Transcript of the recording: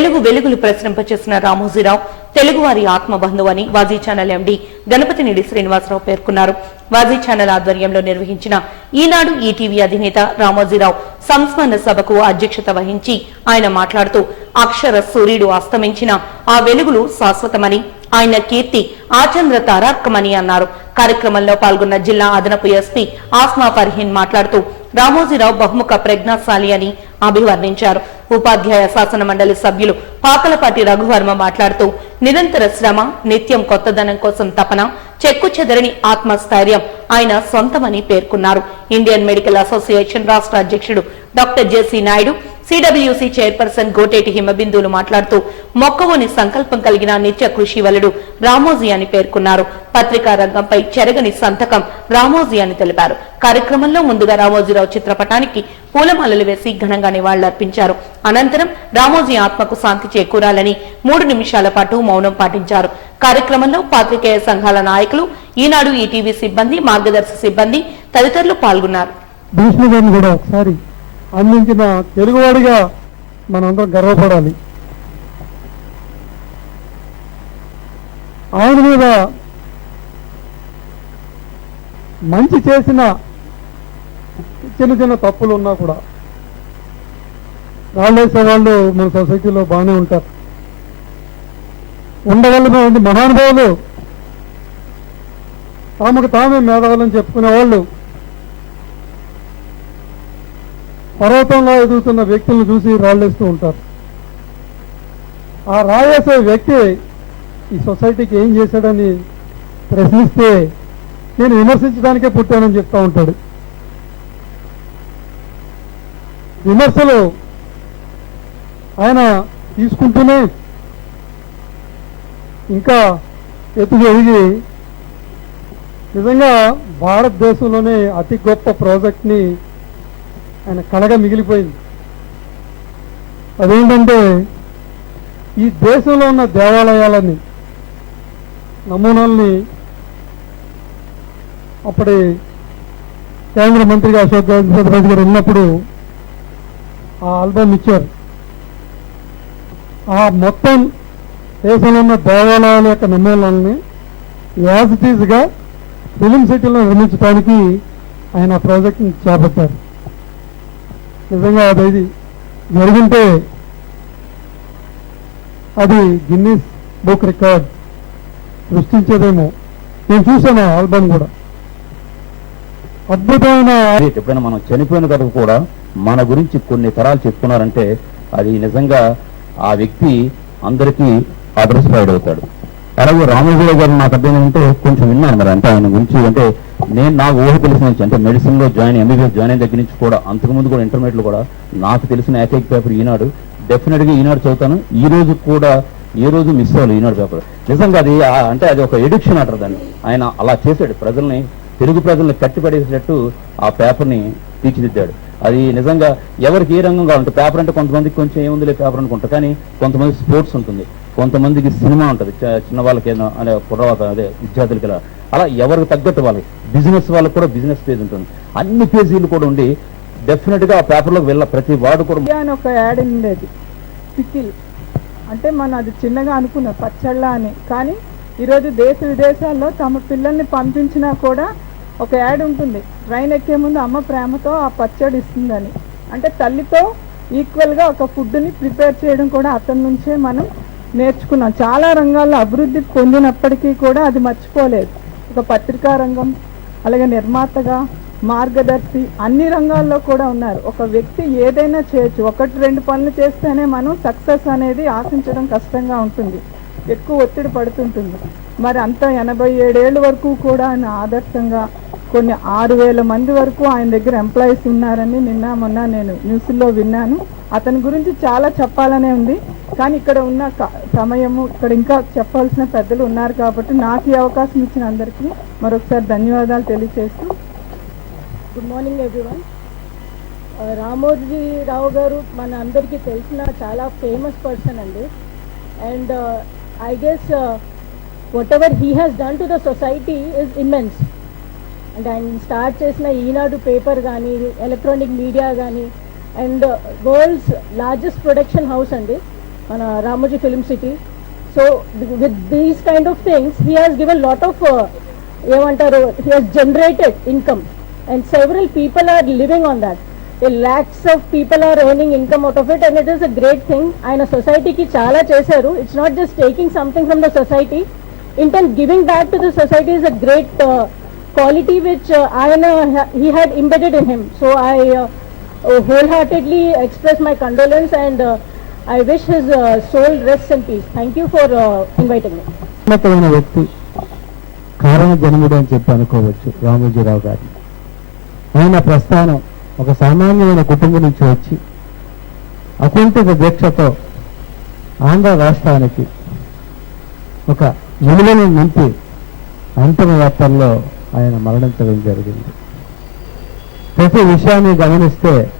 తెలుగు వెలుగులు ప్రసరింపచేసిన రామోజీరావు తెలుగువారి ఆత్మబంధువు అని వాజీ ఛానల్ ఎండి గణపతినిడి శ్రీనివాసరావు పేర్కొన్నారు. వాజీ ఛానల్ ఆధ్వర్యంలో నిర్వహించిన ఈనాడు ఈటీవీ అధినేత రామోజీరావు సంస్మరణ సభకు అధ్యక్షత వహించి ఆయన మాట్లాడుతూ అక్షర సూర్యుడు అస్తమించిన ఆ వెలుగులు శాశ్వతమని ఆయన కీర్తి ఆచంద్ర తారార్కమని అన్నారు. కార్యక్రమంలో పాల్గొన్న జిల్లా అదనపు ఎస్పీ ఆస్మా ఫర్హీన్ మాట్లాడుతూ రామోజీరావు బహుముఖ ప్రజ్ఞాశాలి అని అభివర్ణించారు. ఉపాధ్యాయ శాసన మండలి సభ్యులు పాకలపాటి రఘువర్మ మాట్లాడుతూ నిరంతర శ్రమ నిత్యం కొత్తదనం కోసం తపన చెక్కు చెదరని ఆత్మస్థైర్యం ఆయన సొంతమని పేర్కొన్నారు. ఇండియన్ మెడికల్ అసోసియేషన్ రాష్ట్ర అధ్యక్షుడు doctor JC Naidu CWC chairperson Goteti హిమబిందులు మాట్లాడుతూ మొక్కవోని సంకల్పం కలిగిన నిత్య కృషి వలుడు రామోజీ అని పేర్కొన్నారు. పత్రికా రంగంపై చెరగని సంతకం రామోజీ అని తెలిపారు. కార్యక్రమంలో ముందుగా రామోజీరావు చిత్రపటానికి పూలమాలలు వేసి ఘనంగా నివాళులర్పించారు. అనంతరం రామోజీ ఆత్మకు శాంతి చేకూరాలని మూడు నిమిషాల పాటు మౌనం పాటించారు. కార్యక్రమంలో పాత్రికేయ సంఘాల నాయకులు ఈనాడు ఈటీవీ సిబ్బంది మార్గదర్శి సిబ్బంది తదితరులు పాల్గొన్నారు. భీష్మ గారిని కూడా ఒకసారి అందించిన తెలుగువాడిగా మనందరం గర్వపడాలి. ఆయన మీద మంచి చేసిన చిన్న చిన్న తప్పులు ఉన్నా కూడా రాళ్ళేసే వాళ్ళు మన సొసైటీలో బాగానే ఉంటారు. ఉండగలిగిన మహానుభావులు తామకు తామే మేధావులని చెప్పుకునే వాళ్ళు పర్వతంలో ఎదుగుతున్న వ్యక్తులను చూసి రాళ్ళేస్తూ ఉంటారు. ఆ రాయేసే వ్యక్తి ఈ సొసైటీకి ఏం చేశాడని ప్రశ్నిస్తే నేను విమర్శించడానికే పుట్టానని చెప్తా ఉంటాడు. విమర్శలు ఆయన తీసుకుంటూనే ఇంకా ఎత్తు ఎదిగి నిజంగా భారతదేశంలోనే అతి గొప్ప ప్రాజెక్ట్ని ఆయన కలగా మిగిలిపోయింది. అదేంటంటే ఈ దేశంలో ఉన్న దేవాలయాలని నమూనాల్ని అప్పటి కేంద్ర మంత్రిగా అశోక్ గజపతి గారు ఉన్నప్పుడు ఆ ఆల్బమ్ ఇచ్చారు. ఆ మొత్తం దేశంలో ఉన్న దేవాలయాల యొక్క నమూనాలని యాజ్ ఇట్ ఈజ్గా ఫిలిం సిటీలో నిర్మించడానికి ఆయన ప్రాజెక్ట్ని చేపట్టారు. నిజంగా అది జరిగింటే అది గిన్నీస్ బుక్ రికార్డ్ సృష్టించేదేమో. నేను చూశాను ఆల్బమ్ కూడా. అద్భుతమైన ఎప్పుడైనా మనం చనిపోయిన తర్వాత కూడా మన గురించి కొన్ని తరాలు చెప్తున్నారంటే అది నిజంగా ఆ వ్యక్తి అందరికీ అదృష్టపాయుడు అవుతాడు అలాగే రామోజీరావు గారు నాకు అర్థం ఏంటంటే కొంచెం విన్నాను మరి అంటే ఆయన గురించి. అంటే నేను నాకు ఊహ తెలిసిన నుంచి అంటే మెడిసిన్లో జాయిన్ ఎంబీబీఎస్ జాయిన్ అయిన దగ్గర నుంచి కూడా అంతకుముందు కూడా ఇంటర్మీడియట్లో కూడా నాకు తెలిసిన ఏకైక పేపర్ ఈనాడు. డెఫినెట్గా ఈనాడు చదువుతాను. ఈ రోజు కూడా ఏ రోజు మిస్ అవ్వాలి ఈనాడు పేపర్. నిజంగా అది అంటే అది ఒక ఎడిక్షన్ అంటారు దాన్ని. ఆయన అలా చేశాడు. ప్రజల్ని తెలుగు ప్రజల్ని కట్టిపడేసేటట్టు ఆ పేపర్ని తీర్చిదిద్దాడు. అది నిజంగా ఎవరికి ఏ రంగం కావాలంటే పేపర్ అంటే కొంతమందికి కొంచెం ఏముందిలే పేపర్ అనుకుంటారు. కానీ కొంతమంది స్పోర్ట్స్ ఉంటుంది. కొంతమందికి సినిమా ఉంటుంది. చిన్న వాళ్ళకి అనే కుర్రవాత అదే విద్యార్థులకి ఇలా అలా ఎవరికి తగ్గట్టు వాళ్ళకి బిజినెస్ వాళ్ళకి కూడా బిజినెస్ పేజ్ ఉంటుంది. అన్ని పేజీలు కూడా ఉండి డెఫినెట్గా ఆ పేపర్లోకి వెళ్ళ ప్రతి వాడు కూడా ఒక యాడ్ ఉండేది. పికిల్ అంటే మనం అది చిన్నగా అనుకున్నాం పచ్చళ్ళ అని. కానీ ఈరోజు దేశ విదేశాల్లో తమ పిల్లల్ని పంపించినా కూడా ఒక యాడ్ ఉంటుంది. ట్రైన్ ఎక్కే ముందు అమ్మ ప్రేమతో ఆ పచ్చడి ఇస్తుందని. అంటే తల్లితో ఈక్వల్గా ఒక ఫుడ్ని ప్రిపేర్ చేయడం కూడా అతని నుంచే మనం నేర్చుకున్నాం. చాలా రంగాల్లో అభివృద్ధి పొందినప్పటికీ కూడా అది మర్చిపోలేదు. ఒక పత్రికా రంగం అలాగే నిర్మాతగా మార్గదర్శి అన్ని రంగాల్లో కూడా ఉన్నారు. ఒక వ్యక్తి ఏదైనా చేయొచ్చు. ఒకటి రెండు పనులు చేస్తేనే మనం సక్సెస్ అనేది ఆశించడం కష్టంగా ఉంటుంది. ఎక్కువ ఒత్తిడి పడుతుంటుంది. మరి అంత ఎనభై ఏడేళ్ళ వరకు కూడా ఆయన ఆదర్శంగా కొన్ని ఆరు వేల మంది వరకు ఆయన దగ్గర ఎంప్లాయీస్ ఉన్నారని నిన్న మొన్న నేను న్యూస్లో విన్నాను. అతని గురించి చాలా చెప్పాలనే ఉంది. కానీ ఇక్కడ ఉన్న క- సమయము ఇక్కడ ఇంకా చెప్పాల్సిన పెద్దలు ఉన్నారు కాబట్టి నాకు ఈ అవకాశం ఇచ్చిన అందరికీ మరొకసారి ధన్యవాదాలు తెలియజేస్తూ good morning everyone Ramoji Rao garu మన అందరికీ తెలిసిన చాలా ఫేమస్ పర్సన్ అండి. And I guess whatever he has done to the society is immense and ఆయన స్టార్ట్ చేసిన ఈనాడు పేపర్ కానీ ఎలక్ట్రానిక్ మీడియా కానీ and world's largest production house అండి మన Ramoji film city. So with these kind of things he has given lot of uh, ఏమంటారు he has generated income. And several people are living on that. A lakhs of people are earning income out of it and it is a great thing. ఆయన సొసైటీకి చాలా చేశారు. It's not just taking something from the society. In turn giving back to the society is a great uh, quality which uh, Ayana ha- he had embedded in him. So I uh, wholeheartedly express my condolence and uh, I wish his uh, soul rests in peace. Thank you for uh, inviting me. ఉన్నతమైన వ్యక్తి కారణ జన్ముడు అని చెప్పి అనుకోవచ్చు రామోజీరావు గారు ఆయన ప్రస్థానం ఒక సామాన్యమైన కుటుంబం నుంచి వచ్చి అకుంఠిత దీక్షతో ఆంధ్ర రాష్ట్రానికి ఒక నిలువను నింపి అంతిమ వ్యాప్తంలో ఆయన మరణించడం జరిగింది. ప్రతి విషయాన్ని గమనిస్తే